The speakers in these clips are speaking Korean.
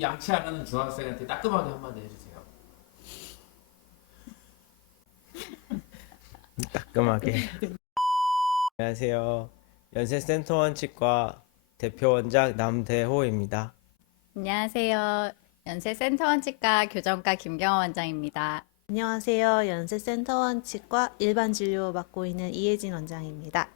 양치 안 하는 중학생한테 따끔하게 한마디 해주세요. 따끔하게. 안녕하세요. 연세센터원 치과 대표원장 남대호입니다. 안녕하세요. 연세센터원 치과 교정과 김경원 원장입니다. 안녕하세요. 연세센터원 치과 일반 진료 맡고 있는 이혜진 원장입니다.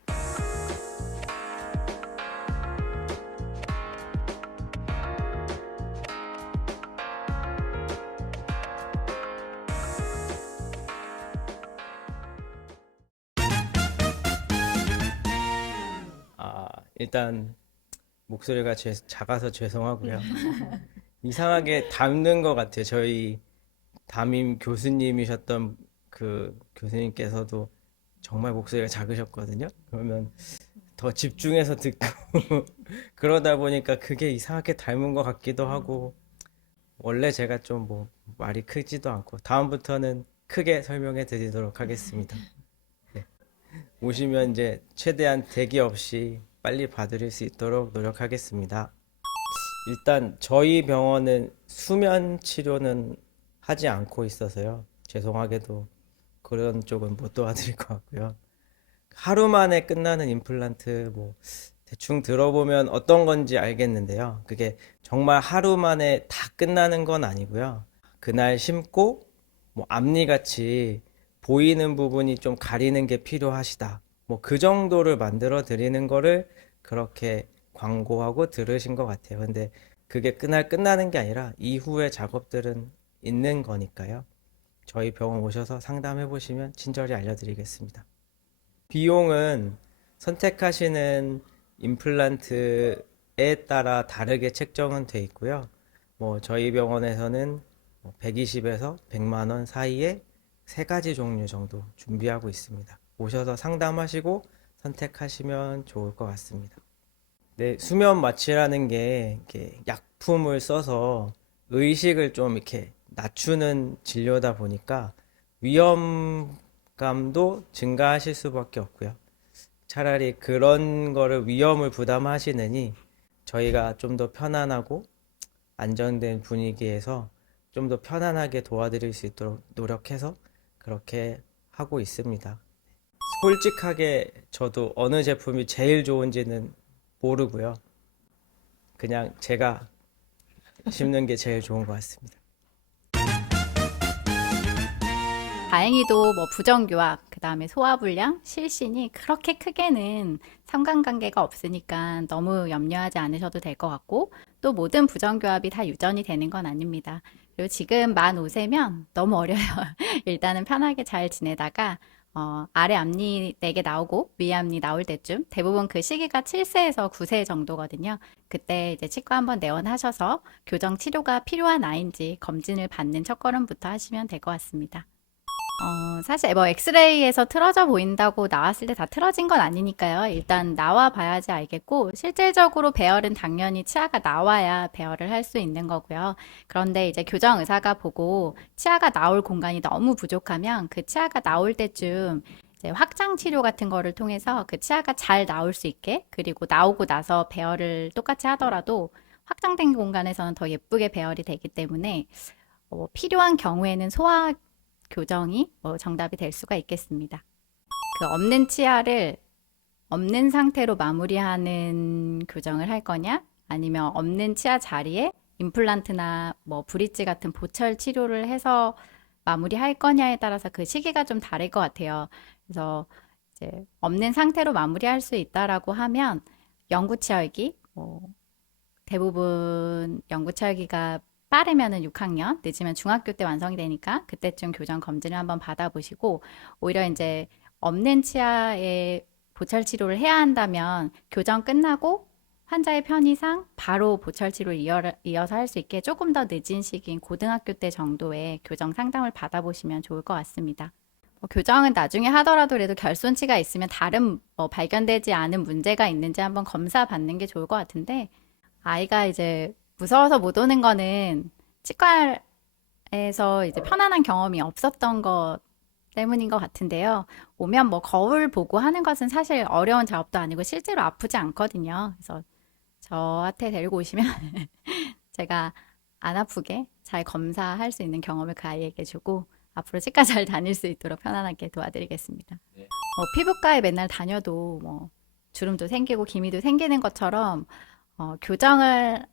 일단 목소리가 작아서 죄송하고요. 이상하게 닮는 것 같아요. 저희 담임 교수님이셨던 그 교수님께서도 정말 목소리가 작으셨거든요. 그러면 더 집중해서 듣고 그러다 보니까 그게 이상하게 닮은 것 같기도 하고, 원래 제가 좀 뭐 말이 크지도 않고, 다음부터는 크게 설명해 드리도록 하겠습니다. 네. 오시면 이제 최대한 대기 없이 빨리 봐드릴 수 있도록 노력하겠습니다. 일단 저희 병원은 수면 치료는 하지 않고 있어서요. 죄송하게도 그런 쪽은 못 도와드릴 것 같고요. 하루 만에 끝나는 임플란트, 뭐 대충 들어보면 어떤 건지 알겠는데요. 그게 정말 하루 만에 다 끝나는 건 아니고요. 그날 심고 뭐 앞니같이 보이는 부분이 좀 가리는 게 필요하시다, 뭐 그 정도를 만들어 드리는 거를 그렇게 광고하고 들으신 것 같아요. 근데 그게 그날 끝나는 게 아니라 이후의 작업들은 있는 거니까요. 저희 병원 오셔서 상담해 보시면 친절히 알려드리겠습니다. 비용은 선택하시는 임플란트에 따라 다르게 책정은 돼 있고요. 뭐 저희 병원에서는 120에서 100만 원 사이에 세 가지 종류 정도 준비하고 있습니다. 오셔서 상담하시고 선택하시면 좋을 것 같습니다. 네, 수면 마취라는 게 이렇게 약품을 써서 의식을 좀 이렇게 낮추는 진료다 보니까 위험감도 증가하실 수밖에 없고요. 차라리 그런 거를 위험을 부담하시느니 저희가 좀 더 편안하고 안정된 분위기에서 좀 더 편안하게 도와드릴 수 있도록 노력해서 그렇게 하고 있습니다. 솔직하게 저도 어느 제품이 제일 좋은지는 모르고요. 그냥 제가 심는 게 제일 좋은 것 같습니다. 다행히도 뭐 부정교합, 그 다음에 소화불량, 실신이 그렇게 크게는 상관관계가 없으니까 너무 염려하지 않으셔도 될 것 같고, 또 모든 부정교합이 다 유전이 되는 건 아닙니다. 그리고 지금 만 5세면 너무 어려요. 일단은 편하게 잘 지내다가 아래 앞니 4개 나오고 위에 앞니 나올 때쯤, 대부분 그 시기가 7세에서 9세 정도거든요. 그때 이제 치과 한번 내원하셔서 교정 치료가 필요한 아이인지 검진을 받는 첫걸음부터 하시면 될 것 같습니다. 사실 뭐 엑스레이에서 틀어져 보인다고 나왔을 때 다 틀어진 건 아니니까요. 일단 나와 봐야지 알겠고, 실질적으로 배열은 당연히 치아가 나와야 배열을 할 수 있는 거고요. 그런데 이제 교정 의사가 보고 치아가 나올 공간이 너무 부족하면 그 치아가 나올 때쯤 이제 확장 치료 같은 거를 통해서 그 치아가 잘 나올 수 있게, 그리고 나오고 나서 배열을 똑같이 하더라도 확장된 공간에서는 더 예쁘게 배열이 되기 때문에 필요한 경우에는 소화 교정이 정답이 될 수가 있겠습니다. 그 없는 치아를 없는 상태로 마무리하는 교정을 할 거냐, 아니면 없는 치아 자리에 임플란트나 뭐 브릿지 같은 보철 치료를 해서 마무리할 거냐에 따라서 그 시기가 좀 다를 것 같아요. 그래서 이제 없는 상태로 마무리할 수 있다라고 하면 영구치열기, 대부분 영구치열기가 빠르면은 6학년, 늦으면 중학교 때 완성이 되니까 그때쯤 교정 검진을 한번 받아보시고, 오히려 이제 없는 치아에 보철 치료를 해야 한다면 교정 끝나고 환자의 편의상 바로 보철 치료를 이어서 할 수 있게 조금 더 늦은 시기인 고등학교 때 정도의 교정 상담을 받아보시면 좋을 것 같습니다. 교정은 나중에 하더라도 그래도 결손치가 있으면 다른 발견되지 않은 문제가 있는지 한번 검사 받는 게 좋을 것 같은데, 아이가 이제 무서워서 못 오는 거는 치과에서 이제 편안한 경험이 없었던 것 때문인 것 같은데요. 오면 뭐 거울 보고 하는 것은 사실 어려운 작업도 아니고 실제로 아프지 않거든요. 그래서 저한테 데리고 오시면 제가 안 아프게 잘 검사할 수 있는 경험을 그 아이에게 주고 앞으로 치과 잘 다닐 수 있도록 편안하게 도와드리겠습니다. 네. 피부과에 맨날 다녀도 뭐 주름도 생기고 기미도 생기는 것처럼 교정을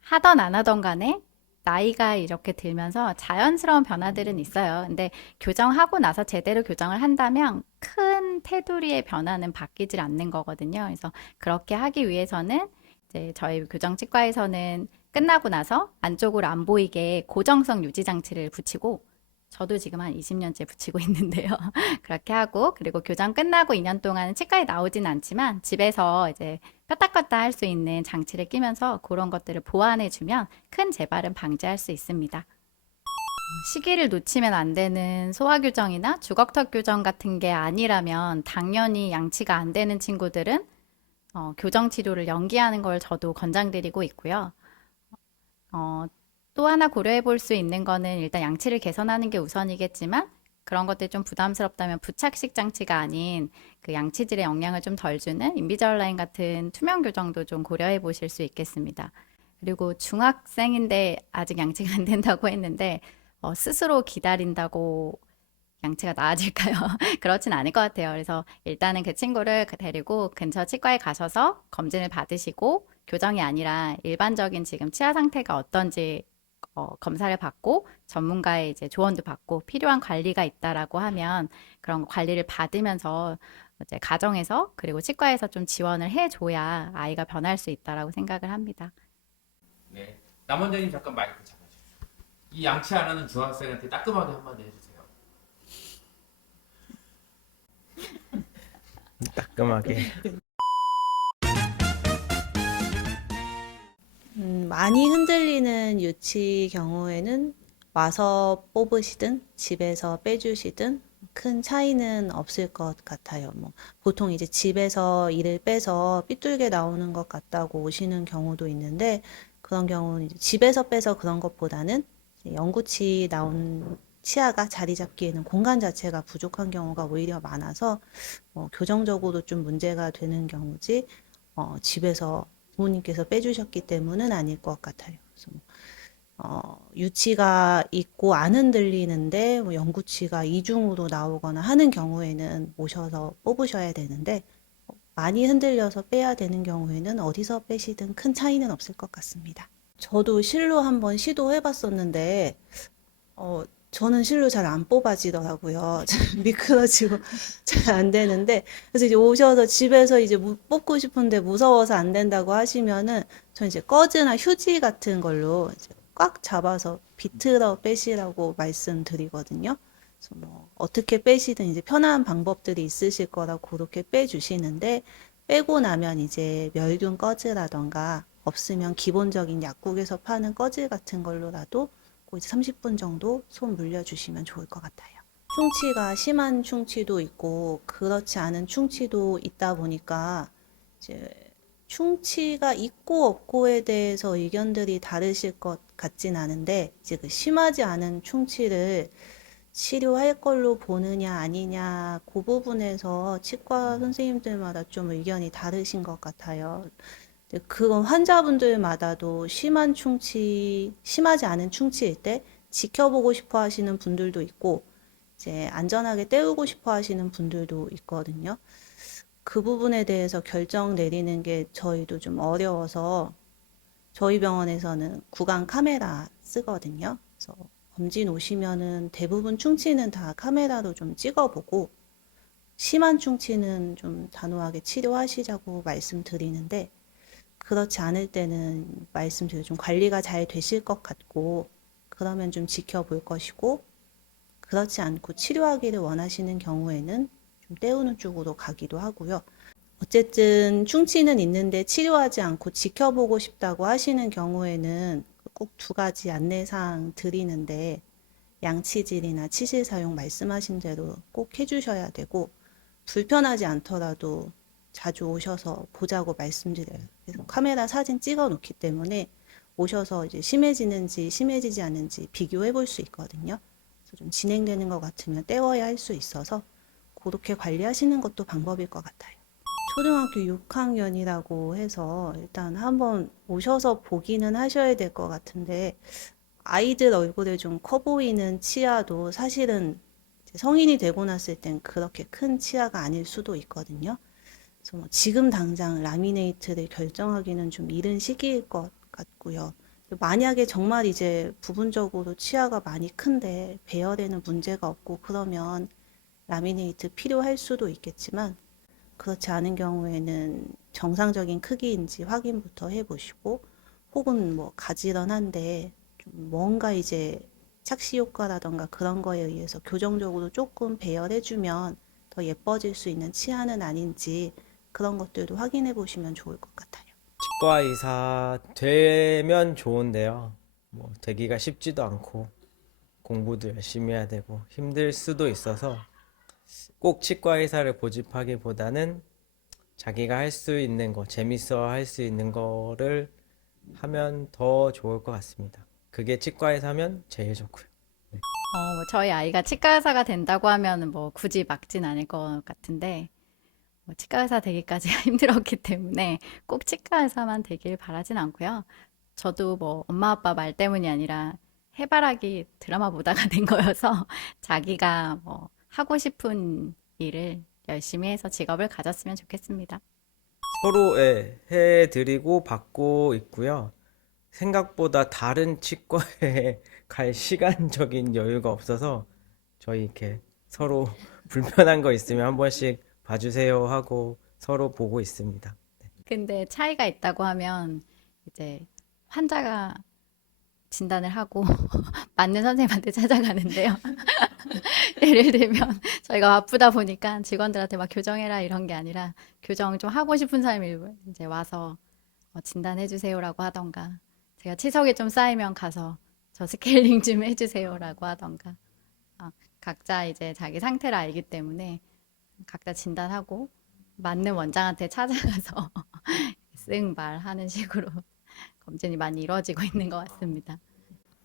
하던 안 하던 간에 나이가 이렇게 들면서 자연스러운 변화들은 있어요. 근데 교정하고 나서 제대로 교정을 한다면 큰 테두리의 변화는 바뀌질 않는 거거든요. 그래서 그렇게 하기 위해서는 이제 저희 교정치과에서는 끝나고 나서 안쪽으로 안 보이게 고정성 유지 장치를 붙이고 저도 지금 한 20년째 붙이고 있는데요. 그렇게 하고 그리고 교정 끝나고 2년 동안은 치과에 나오진 않지만 집에서 이제 뼈다 껐다 할 수 있는 장치를 끼면서 그런 것들을 보완해주면 큰 재발은 방지할 수 있습니다. 시기를 놓치면 안 되는 소화교정이나 주걱턱 교정 같은 게 아니라면 당연히 양치가 안 되는 친구들은 교정 치료를 연기하는 걸 저도 권장드리고 있고요. 또 하나 고려해 볼 수 있는 거는 일단 양치를 개선하는 게 우선이겠지만 그런 것들이 좀 부담스럽다면 부착식 장치가 아닌 그 양치질에 영향을 좀 덜 주는 인비저럴 라인 같은 투명 교정도 좀 고려해 보실 수 있겠습니다. 그리고 중학생인데 아직 양치가 안 된다고 했는데 스스로 기다린다고 양치가 나아질까요? 그렇진 않을 것 같아요. 그래서 일단은 그 친구를 데리고 근처 치과에 가셔서 검진을 받으시고 교정이 아니라 일반적인 지금 치아 상태가 어떤지 검사를 받고 전문가의 이제 조언도 받고 필요한 관리가 있다라고 하면 그런 관리를 받으면서 이제 가정에서 그리고 치과에서 좀 지원을 해줘야 아이가 변할 수 있다라고 생각을 합니다. 네. 남원장님 잠깐 마이크 잡아주십시오. 이 양치 안 하는 중학생한테 따끔하게 한마디 해주세요. 따끔하게. 많이 흔들리는 유치 경우에는 와서 뽑으시든 집에서 빼주시든 큰 차이는 없을 것 같아요. 뭐 보통 이제 집에서 이를 빼서 삐뚤게 나오는 것 같다고 오시는 경우도 있는데 그런 경우는 이제 집에서 빼서 그런 것보다는 이제 영구치 나온 치아가 자리 잡기에는 공간 자체가 부족한 경우가 오히려 많아서 교정적으로 좀 문제가 되는 경우지 집에서 부모님께서 빼주셨기 때문은 아닐 것 같아요. 그래서 유치가 있고 안 흔들리는데 영구치가 이중으로 나오거나 하는 경우에는 모셔서 뽑으셔야 되는데 많이 흔들려서 빼야 되는 경우에는 어디서 빼시든 큰 차이는 없을 것 같습니다. 저도 실로 한번 시도해 봤었는데 저는 실로 잘 안 뽑아지더라고요. 미끄러지고 잘 안 되는데 그래서 이제 오셔서 집에서 이제 뽑고 싶은데 무서워서 안 된다고 하시면은 저 이제 꺼즈나 휴지 같은 걸로 이제 꽉 잡아서 비틀어 빼시라고 말씀드리거든요. 그래서 뭐 어떻게 빼시든 이제 편한 방법들이 있으실 거라고 그렇게 빼주시는데 빼고 나면 이제 멸균 꺼즈라던가 없으면 기본적인 약국에서 파는 꺼즈 같은 걸로라도 이제 30분 정도 손 물려주시면 좋을 것 같아요. 충치가 심한 충치도 있고 그렇지 않은 충치도 있다 보니까 이제 충치가 있고 없고에 대해서 의견들이 다르실 것 같진 않은데 이제 그 심하지 않은 충치를 치료할 걸로 보느냐 아니냐 그 부분에서 치과 선생님들마다 좀 의견이 다르신 것 같아요. 그건 환자분들마다도 심하지 않은 충치일 때 지켜보고 싶어 하시는 분들도 있고, 이제 안전하게 때우고 싶어 하시는 분들도 있거든요. 그 부분에 대해서 결정 내리는 게 저희도 좀 어려워서 저희 병원에서는 구강 카메라 쓰거든요. 그래서 검진 오시면은 대부분 충치는 다 카메라로 좀 찍어보고, 심한 충치는 좀 단호하게 치료하시자고 말씀드리는데, 그렇지 않을 때는 말씀드려 좀 관리가 잘 되실 것 같고 그러면 좀 지켜볼 것이고 그렇지 않고 치료하기를 원하시는 경우에는 좀 때우는 쪽으로 가기도 하고요. 어쨌든 충치는 있는데 치료하지 않고 지켜보고 싶다고 하시는 경우에는 꼭 두 가지 안내사항 드리는데 양치질이나 치실 사용 말씀하신 대로 꼭 해주셔야 되고 불편하지 않더라도 자주 오셔서 보자고 말씀드려요. 그래서 카메라 사진 찍어 놓기 때문에 오셔서 이제 심해지는지 심해지지 않는지 비교해 볼 수 있거든요. 그래서 좀 진행되는 것 같으면 떼워야 할 수 있어서 그렇게 관리하시는 것도 방법일 것 같아요. 초등학교 6학년이라고 해서 일단 한번 오셔서 보기는 하셔야 될 것 같은데 아이들 얼굴에 좀 커 보이는 치아도 사실은 이제 성인이 되고 났을 땐 그렇게 큰 치아가 아닐 수도 있거든요. 그래서 뭐 지금 당장 라미네이트를 결정하기는 좀 이른 시기일 것 같고요. 만약에 정말 이제 부분적으로 치아가 많이 큰데 배열에는 문제가 없고 그러면 라미네이트 필요할 수도 있겠지만 그렇지 않은 경우에는 정상적인 크기인지 확인부터 해보시고 혹은 뭐 가지런한데 좀 뭔가 이제 착시 효과라던가 그런 거에 의해서 교정적으로 조금 배열해주면 더 예뻐질 수 있는 치아는 아닌지 그런 것들도 확인해 보시면 좋을 것 같아요. 치과 의사 되면 좋은데요. 뭐 되기가 쉽지도 않고 공부도 열심히 해야 되고 힘들 수도 있어서 꼭 치과 의사를 고집하기보다는 자기가 할 수 있는 거, 재밌어 할 수 있는 거를 하면 더 좋을 것 같습니다. 그게 치과 의사면 제일 좋고요. 뭐 저희 아이가 치과 의사가 된다고 하면 뭐 굳이 막진 않을 것 같은데 뭐 치과 의사 되기까지가 힘들었기 때문에 꼭 치과 의사만 되길 바라진 않고요. 저도 뭐 엄마 아빠 말 때문이 아니라 해바라기 드라마 보다가 된 거여서 자기가 뭐 하고 싶은 일을 열심히 해서 직업을 가졌으면 좋겠습니다. 서로 해드리고 받고 있고요. 생각보다 다른 치과에 갈 시간적인 여유가 없어서 저희 이렇게 서로 불편한 거 있으면 한 번씩 봐주세요 하고 서로 보고 있습니다. 근데 차이가 있다고 하면 이제 환자가 진단을 하고 맞는 선생님한테 찾아가는데요. 예를 들면 저희가 바쁘다 보니까 직원들한테 막 교정해라 이런 게 아니라 교정 좀 하고 싶은 사람이 이제 와서 진단해 주세요라고 하던가 제가 치석이 좀 쌓이면 가서 저 스케일링 좀 해주세요라고 하던가 각자 이제 자기 상태를 알기 때문에 각자 진단하고 맞는 원장한테 찾아가서 쓱 말하는 식으로 검진이 많이 이루어지고 있는 것 같습니다.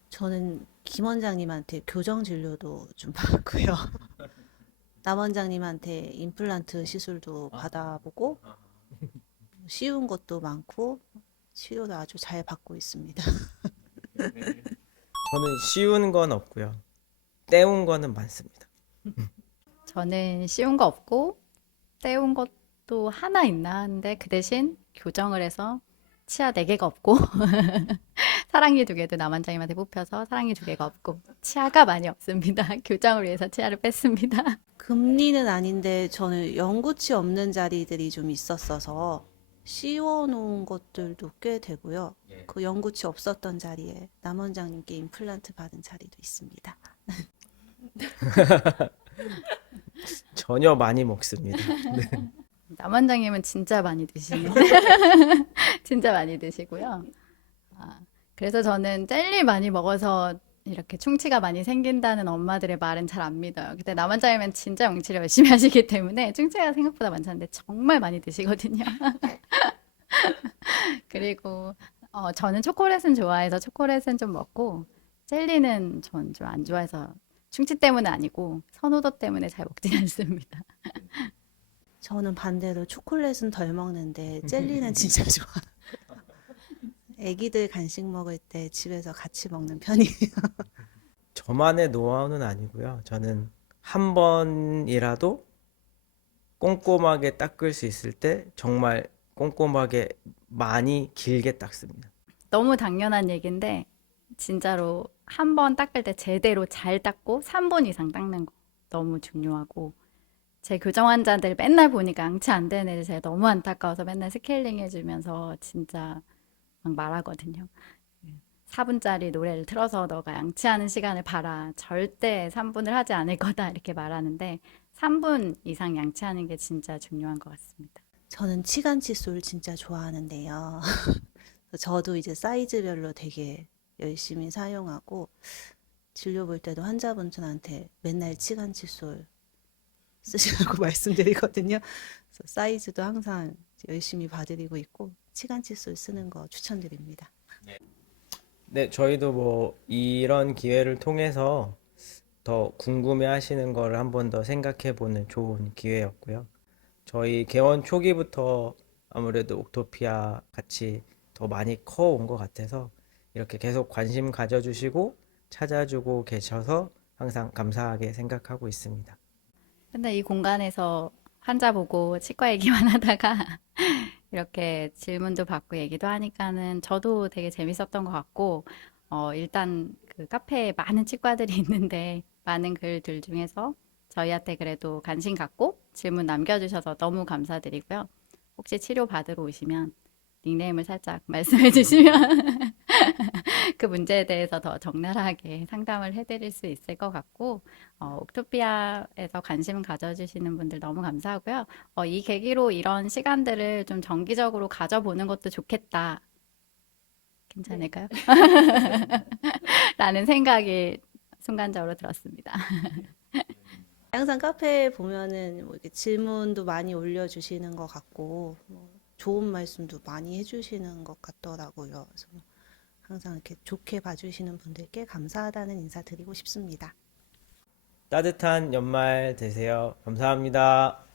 저는 김 원장님한테 교정 진료도 좀 받고요. 남 원장님한테 임플란트 시술도 받아보고 쉬운 것도 많고 치료도 아주 잘 받고 있습니다. 저는 쉬운 건 없고요. 때운 거는 많습니다. 저는 쉬운 거 없고 떼운 것도 하나 있나 하는데 그 대신 교정을 해서 치아 4개가 없고 사랑니 2개도 남원장님한테 뽑혀서 사랑니 2개가 없고 치아가 많이 없습니다. 교정을 위해서 치아를 뺐습니다. 금리는 아닌데 저는 영구치 없는 자리들이 좀 있었어서 씌워놓은 것들도 꽤 되고요. 예. 그 영구치 없었던 자리에 남 원장님께 임플란트 받은 자리도 있습니다. 전혀 많이 먹습니다. 남원장님은 진짜 많이 드시는 진짜 많이 드시고요. 그래서 저는 젤리 많이 먹어서 이렇게 충치가 많이 생긴다는 엄마들의 말은 잘 안 믿어요. 근데 남원장님은 진짜 양치를 열심히 하시기 때문에 충치가 생각보다 많지 않은데 정말 많이 드시거든요. 그리고 저는 초콜릿은 좋아해서 초콜릿은 좀 먹고 젤리는 전 좀 안 좋아해서 충치 때문은 아니고 선호도 때문에 잘 먹진 않습니다. 저는 반대로 초콜릿은 덜 먹는데 젤리는 진짜 좋아. 애기들 간식 먹을 때 집에서 같이 먹는 편이에요. 저만의 노하우는 아니고요. 저는 한 번이라도 꼼꼼하게 닦을 수 있을 때 정말 꼼꼼하게 많이 길게 닦습니다. 너무 당연한 얘기인데 진짜로 한 번 닦을 때 제대로 잘 닦고 3분 이상 닦는 거 너무 중요하고 제 교정 환자들 맨날 보니까 양치 안 되는 애들 제가 너무 안타까워서 맨날 스케일링 해주면서 진짜 막 말하거든요. 4분짜리 노래를 틀어서 너가 양치하는 시간을 봐라. 절대 3분을 하지 않을 거다. 이렇게 말하는데 3분 이상 양치하는 게 진짜 중요한 것 같습니다. 저는 치간 칫솔 진짜 좋아하는데요. 저도 이제 사이즈별로 되게 열심히 사용하고 진료 볼 때도 환자분들한테 맨날 치간 칫솔 쓰시라고 말씀드리거든요. 그래서 사이즈도 항상 열심히 봐드리고 있고 치간 칫솔 쓰는 거 추천드립니다. 네, 저희도 뭐 이런 기회를 통해서 더 궁금해 하시는 거를 한 번 더 생각해 보는 좋은 기회였고요. 저희 개원 초기부터 아무래도 옥토피아 같이 더 많이 커온 것 같아서 이렇게 계속 관심 가져주시고 찾아주고 계셔서 항상 감사하게 생각하고 있습니다. 근데 이 공간에서 환자 보고 치과 얘기만 하다가 이렇게 질문도 받고 얘기도 하니까는 저도 되게 재밌었던 것 같고, 일단 그 카페에 많은 치과들이 있는데 많은 글들 중에서 저희한테 그래도 관심 갖고 질문 남겨주셔서 너무 감사드리고요. 혹시 치료 받으러 오시면 닉네임을 살짝 말씀해 주시면 그 문제에 대해서 더 적나라하게 상담을 해드릴 수 있을 것 같고, 옥토피아에서 관심 가져주시는 분들 너무 감사하고요. 이 계기로 이런 시간들을 좀 정기적으로 가져보는 것도 좋겠다. 괜찮을까요? 라는 생각이 순간적으로 들었습니다. 항상 카페에 보면은 뭐 이렇게 질문도 많이 올려주시는 것 같고, 뭐 좋은 말씀도 많이 해주시는 것 같더라고요. 그래서 항상 이렇게 좋게 봐주시는 분들께 감사하다는 인사 드리고 싶습니다. 따뜻한 연말 되세요. 감사합니다.